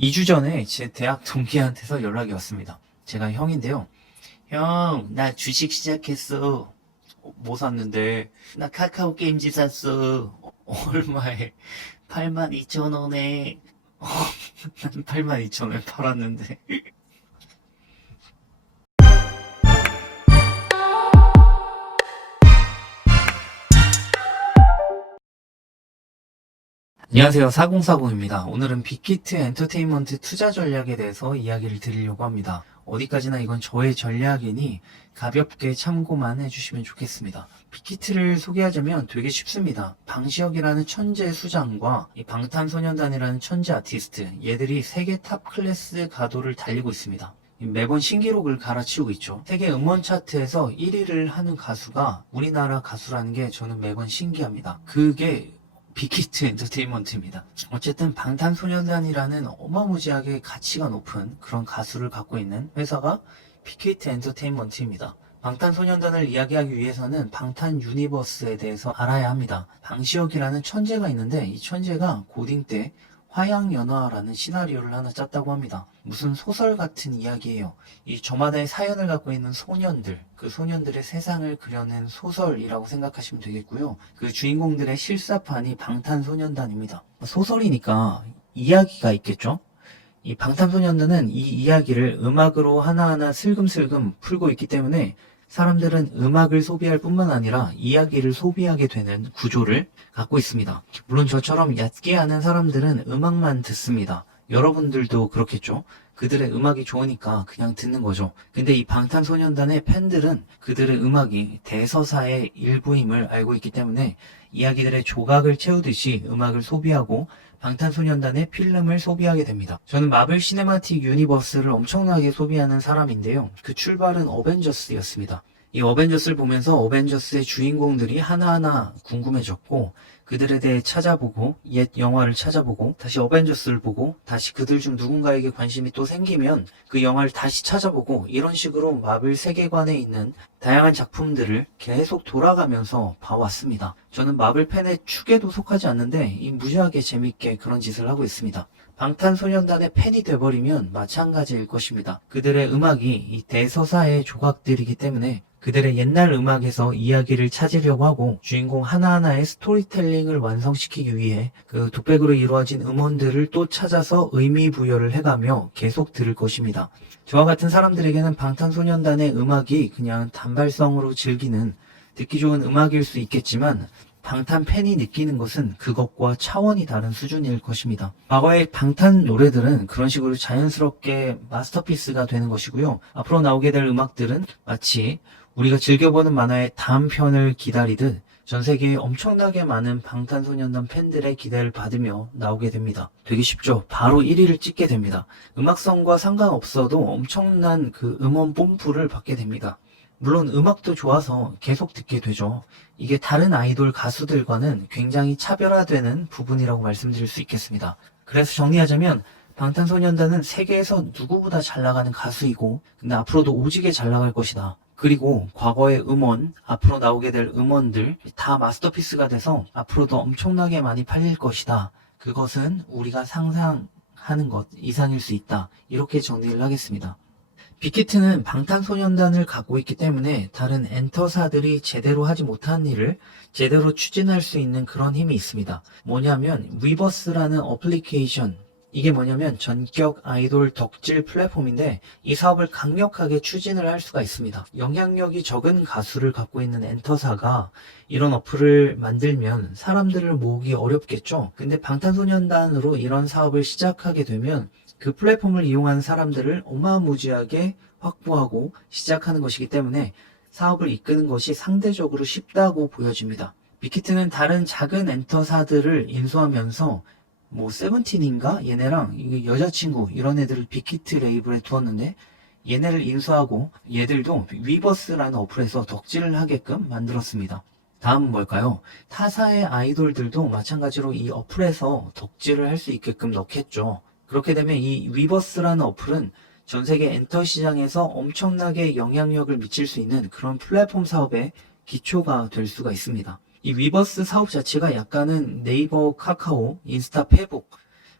2주 전에 제 대학 동기한테서 연락이 왔습니다. 제가 형인데요. 형, 나 주식 시작했어. 뭐 샀는데? 나 카카오 게임즈 샀어. 얼마에? 82,000원에. 난 82,000원에 팔았는데. 안녕하세요. 4040입니다. 오늘은 빅히트 엔터테인먼트 투자 전략에 대해서 이야기를 드리려고 합니다. 어디까지나 이건 저의 전략이니 가볍게 참고만 해주시면 좋겠습니다. 빅히트를 소개하자면 되게 쉽습니다. 방시혁이라는 천재 수장과 이 방탄소년단이라는 천재 아티스트, 얘들이 세계 탑 클래스 가도를 달리고 있습니다. 매번 신기록을 갈아치우고 있죠. 세계 음원 차트에서 1위를 하는 가수가 우리나라 가수라는 게 저는 매번 신기합니다. 그게 빅히트 엔터테인먼트입니다. 어쨌든 방탄소년단이라는 어마무지하게 가치가 높은 그런 가수를 갖고 있는 회사가 빅히트 엔터테인먼트입니다. 방탄소년단을 이야기하기 위해서는 방탄 유니버스에 대해서 알아야 합니다. 방시혁이라는 천재가 있는데 이 천재가 고딩 때 화양연화라는 시나리오를 하나 짰다고 합니다. 무슨 소설 같은 이야기예요. 이 저마다의 사연을 갖고 있는 소년들, 그 소년들의 세상을 그려낸 소설이라고 생각하시면 되겠고요. 그 주인공들의 실사판이 방탄소년단입니다. 소설이니까 이야기가 있겠죠? 이 방탄소년단은 이 이야기를 음악으로 하나하나 슬금슬금 풀고 있기 때문에 사람들은 음악을 소비할 뿐만 아니라 이야기를 소비하게 되는 구조를 갖고 있습니다. 물론 저처럼 얕게 아는 사람들은 음악만 듣습니다. 여러분들도 그렇겠죠? 그들의 음악이 좋으니까 그냥 듣는 거죠. 근데 이 방탄소년단의 팬들은 그들의 음악이 대서사의 일부임을 알고 있기 때문에 이야기들의 조각을 채우듯이 음악을 소비하고 방탄소년단의 필름을 소비하게 됩니다. 저는 마블 시네마틱 유니버스를 엄청나게 소비하는 사람인데요. 그 출발은 어벤져스였습니다. 이 어벤져스를 보면서 어벤져스의 주인공들이 하나하나 궁금해졌고 그들에 대해 찾아보고 옛 영화를 찾아보고 다시 어벤져스를 보고 다시 그들 중 누군가에게 관심이 또 생기면 그 영화를 다시 찾아보고 이런 식으로 마블 세계관에 있는 다양한 작품들을 계속 돌아가면서 봐왔습니다. 저는 마블 팬의 축에도 속하지 않는데 이 무지하게 재밌게 그런 짓을 하고 있습니다. 방탄소년단의 팬이 돼버리면 마찬가지일 것입니다. 그들의 음악이 이 대서사의 조각들이기 때문에 그들의 옛날 음악에서 이야기를 찾으려고 하고 주인공 하나하나의 스토리텔링을 완성시키기 위해 그 독백으로 이루어진 음원들을 또 찾아서 의미 부여를 해가며 계속 들을 것입니다. 저와 같은 사람들에게는 방탄소년단의 음악이 그냥 단발성으로 즐기는 듣기 좋은 음악일 수 있겠지만 방탄 팬이 느끼는 것은 그것과 차원이 다른 수준일 것입니다. 과거의 방탄 노래들은 그런 식으로 자연스럽게 마스터피스가 되는 것이고요. 앞으로 나오게 될 음악들은 마치 우리가 즐겨보는 만화의 다음 편을 기다리듯 전 세계에 엄청나게 많은 방탄소년단 팬들의 기대를 받으며 나오게 됩니다. 되게 쉽죠? 바로 1위를 찍게 됩니다. 음악성과 상관없어도 엄청난 그 음원 뽐뿌를 받게 됩니다. 물론 음악도 좋아서 계속 듣게 되죠. 이게 다른 아이돌 가수들과는 굉장히 차별화되는 부분이라고 말씀드릴 수 있겠습니다. 그래서 정리하자면 방탄소년단은 세계에서 누구보다 잘 나가는 가수이고 근데 앞으로도 오지게 잘 나갈 것이다. 그리고 과거의 음원, 앞으로 나오게 될 음원들 다 마스터피스가 돼서 앞으로도 엄청나게 많이 팔릴 것이다. 그것은 우리가 상상하는 것 이상일 수 있다. 이렇게 정리를 하겠습니다. 빅히트는 방탄소년단을 갖고 있기 때문에 다른 엔터사들이 제대로 하지 못한 일을 제대로 추진할 수 있는 그런 힘이 있습니다. 뭐냐면 위버스라는 어플리케이션, 이게 뭐냐면 전격 아이돌 덕질 플랫폼인데 이 사업을 강력하게 추진을 할 수가 있습니다. 영향력이 적은 가수를 갖고 있는 엔터사가 이런 어플을 만들면 사람들을 모으기 어렵겠죠. 근데 방탄소년단으로 이런 사업을 시작하게 되면 그 플랫폼을 이용하는 사람들을 어마무지하게 확보하고 시작하는 것이기 때문에 사업을 이끄는 것이 상대적으로 쉽다고 보여집니다. 빅히트는 다른 작은 엔터사들을 인수하면서 뭐 세븐틴인가 얘네랑 여자친구 이런 애들을 빅히트 레이블에 두었는데 얘네를 인수하고 얘들도 위버스라는 어플에서 덕질을 하게끔 만들었습니다. 다음은 뭘까요? 타사의 아이돌들도 마찬가지로 이 어플에서 덕질을 할 수 있게끔 넣겠죠. 그렇게 되면 이 위버스라는 어플은 전 세계 엔터 시장에서 엄청나게 영향력을 미칠 수 있는 그런 플랫폼 사업의 기초가 될 수가 있습니다. 이 위버스 사업 자체가 약간은 네이버, 카카오, 인스타, 페북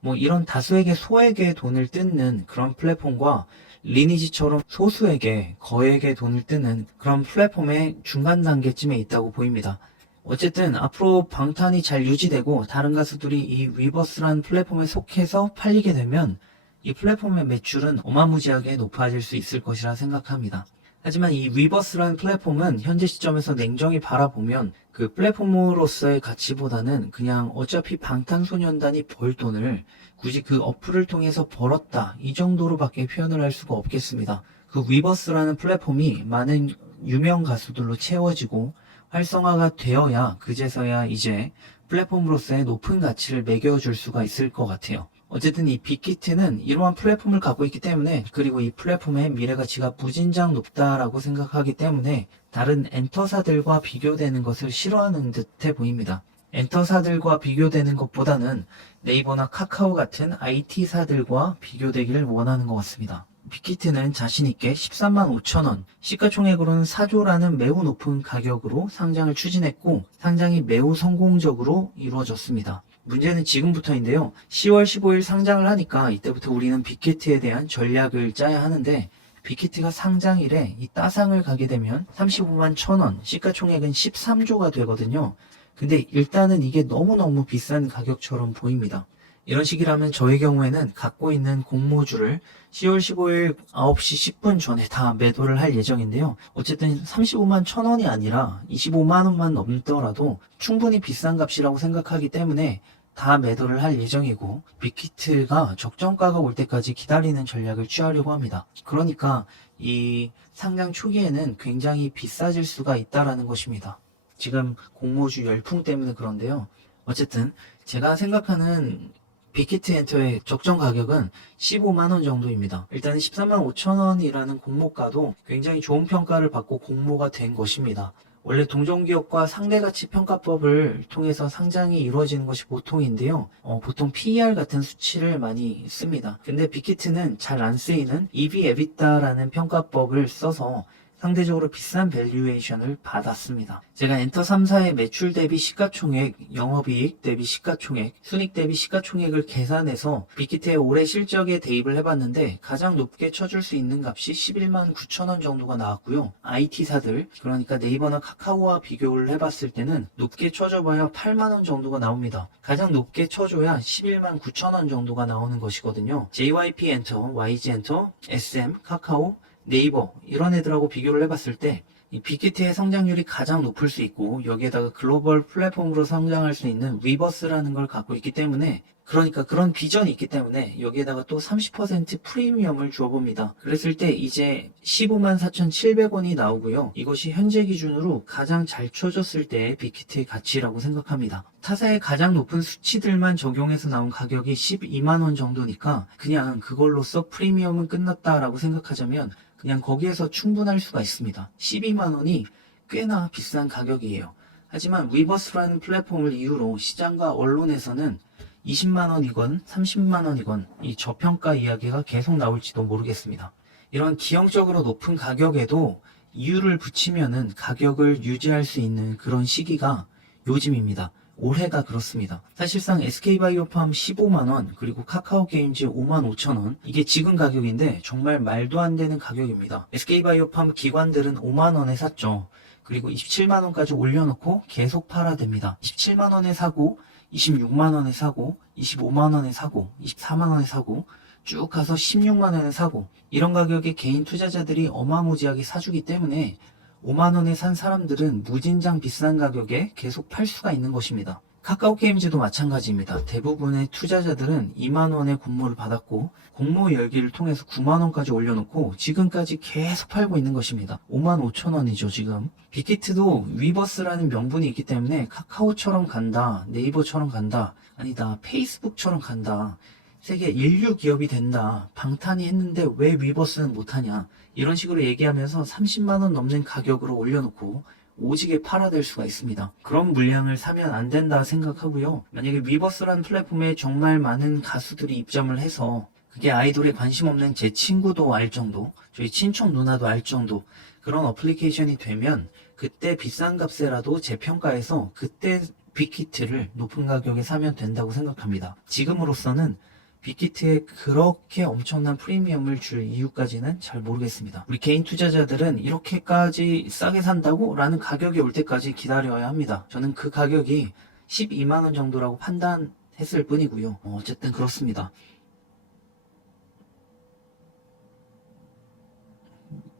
뭐 이런 다수에게 소에게 돈을 뜯는 그런 플랫폼과 리니지처럼 소수에게 거액의 돈을 뜨는 그런 플랫폼의 중간 단계쯤에 있다고 보입니다. 어쨌든 앞으로 방탄이 잘 유지되고 다른 가수들이 이 위버스라는 플랫폼에 속해서 팔리게 되면 이 플랫폼의 매출은 어마무지하게 높아질 수 있을 것이라 생각합니다. 하지만 이 위버스라는 플랫폼은 현재 시점에서 냉정히 바라보면 그 플랫폼으로서의 가치보다는 그냥 어차피 방탄소년단이 벌 돈을 굳이 그 어플을 통해서 벌었다 이 정도로밖에 표현을 할 수가 없겠습니다. 그 위버스라는 플랫폼이 많은 유명 가수들로 채워지고 활성화가 되어야 그제서야 이제 플랫폼으로서의 높은 가치를 매겨줄 수가 있을 것 같아요. 어쨌든 이 빅히트는 이러한 플랫폼을 갖고 있기 때문에, 그리고 이 플랫폼의 미래 가치가 무진장 높다라고 생각하기 때문에 다른 엔터사들과 비교되는 것을 싫어하는 듯해 보입니다. 엔터사들과 비교되는 것보다는 네이버나 카카오 같은 IT사들과 비교되기를 원하는 것 같습니다. 빅히트는 자신있게 13만 5천원, 시가총액으로는 4조라는 매우 높은 가격으로 상장을 추진했고 상장이 매우 성공적으로 이루어졌습니다. 문제는 지금부터인데요. 10월 15일 상장을 하니까 이때부터 우리는 빅히트에 대한 전략을 짜야 하는데, 빅히트가 상장일에 이 따상을 가게 되면 35만 1천원, 시가총액은 13조가 되거든요. 근데 일단은 이게 너무너무 비싼 가격처럼 보입니다. 이런 식이라면 저의 경우에는 갖고 있는 공모주를 10월 15일 9시 10분 전에 다 매도를 할 예정인데요. 어쨌든 35만 1천원이 아니라 25만원만 넘더라도 충분히 비싼 값이라고 생각하기 때문에 다 매도를 할 예정이고, 빅히트가 적정가가 올 때까지 기다리는 전략을 취하려고 합니다. 그러니까 이 상장 초기에는 굉장히 비싸질 수가 있다라는 것입니다. 지금 공모주 열풍 때문에 그런데요. 어쨌든 제가 생각하는 빅히트 엔터의 적정 가격은 15만원 정도입니다. 일단 13만 5천원이라는 공모가도 굉장히 좋은 평가를 받고 공모가 된 것입니다. 원래 동종기업과 상대가치 평가법을 통해서 상장이 이루어지는 것이 보통인데요. 보통 PER 같은 수치를 많이 씁니다. 근데 빅히트는 잘 안 쓰이는 EV/EBITDA라는 평가법을 써서 상대적으로 비싼 밸류에이션을 받았습니다. 제가 엔터 3사의 매출 대비 시가총액, 영업이익 대비 시가총액, 순익 대비 시가총액을 계산해서 빅히트의 올해 실적에 대입을 해봤는데 가장 높게 쳐줄 수 있는 값이 11만 9천원 정도가 나왔고요. IT사들, 그러니까 네이버나 카카오와 비교를 해봤을 때는 높게 쳐줘봐야 8만원 정도가 나옵니다. 가장 높게 쳐줘야 11만 9천원 정도가 나오는 것이거든요. JYP 엔터, YG 엔터, SM, 카카오, 네이버 이런 애들하고 비교를 해봤을 때 이 빅히트의 성장률이 가장 높을 수 있고, 여기에다가 글로벌 플랫폼으로 성장할 수 있는 위버스라는 걸 갖고 있기 때문에, 그러니까 그런 비전이 있기 때문에 여기에다가 또 30% 프리미엄을 주어봅니다. 그랬을 때 이제 15만 4,700원이 나오고요. 이것이 현재 기준으로 가장 잘 쳐줬을 때의 빅히트의 가치라고 생각합니다. 타사의 가장 높은 수치들만 적용해서 나온 가격이 12만원 정도니까 그냥 그걸로써 프리미엄은 끝났다라고 생각하자면 그냥 거기에서 충분할 수가 있습니다. 12만원이 꽤나 비싼 가격이에요. 하지만 위버스라는 플랫폼을 이유로 시장과 언론에서는 20만원이건 30만원이건 이 저평가 이야기가 계속 나올지도 모르겠습니다. 이런 기형적으로 높은 가격에도 이유를 붙이면은 가격을 유지할 수 있는 그런 시기가 요즘입니다. 올해가 그렇습니다. 사실상 SK바이오팜 15만원, 그리고 카카오게임즈 5만 5천원, 이게 지금 가격인데 정말 말도 안 되는 가격입니다. SK바이오팜 기관들은 5만원에 샀죠. 그리고 27만원까지 올려놓고 계속 팔아댑니다. 17만원에 사고 26만원에 사고 25만원에 사고 24만원에 사고 쭉 가서 16만원에 사고, 이런 가격에 개인 투자자들이 어마무지하게 사주기 때문에 5만원에 산 사람들은 무진장 비싼 가격에 계속 팔 수가 있는 것입니다. 카카오게임즈도 마찬가지입니다. 대부분의 투자자들은 2만원의 공모를 받았고 공모 열기를 통해서 9만원까지 올려놓고 지금까지 계속 팔고 있는 것입니다. 5만 5천원이죠 지금. 빅히트도 위버스라는 명분이 있기 때문에 카카오처럼 간다, 네이버처럼 간다, 아니다 페이스북처럼 간다, 세계 인류 기업이 된다, 방탄이 했는데 왜 위버스는 못하냐, 이런 식으로 얘기하면서 30만원 넘는 가격으로 올려놓고 오지게 팔아댈 수가 있습니다. 그런 물량을 사면 안 된다 생각하고요. 만약에 위버스라는 플랫폼에 정말 많은 가수들이 입점을 해서 그게 아이돌에 관심 없는 제 친구도 알 정도, 저희 친척 누나도 알 정도 그런 어플리케이션이 되면 그때 비싼 값에라도 재평가해서 그때 빅히트를 높은 가격에 사면 된다고 생각합니다. 지금으로서는 빅히트에 그렇게 엄청난 프리미엄을 줄 이유까지는 잘 모르겠습니다. 우리 개인 투자자들은 이렇게까지 싸게 산다고? 라는 가격이 올 때까지 기다려야 합니다. 저는 그 가격이 12만원 정도라고 판단했을 뿐이고요. 어쨌든 그렇습니다.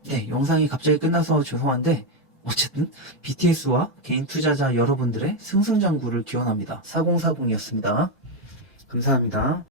네, 영상이 갑자기 끝나서 죄송한데 어쨌든 BTS와 개인 투자자 여러분들의 승승장구를 기원합니다. 4040이었습니다. 감사합니다.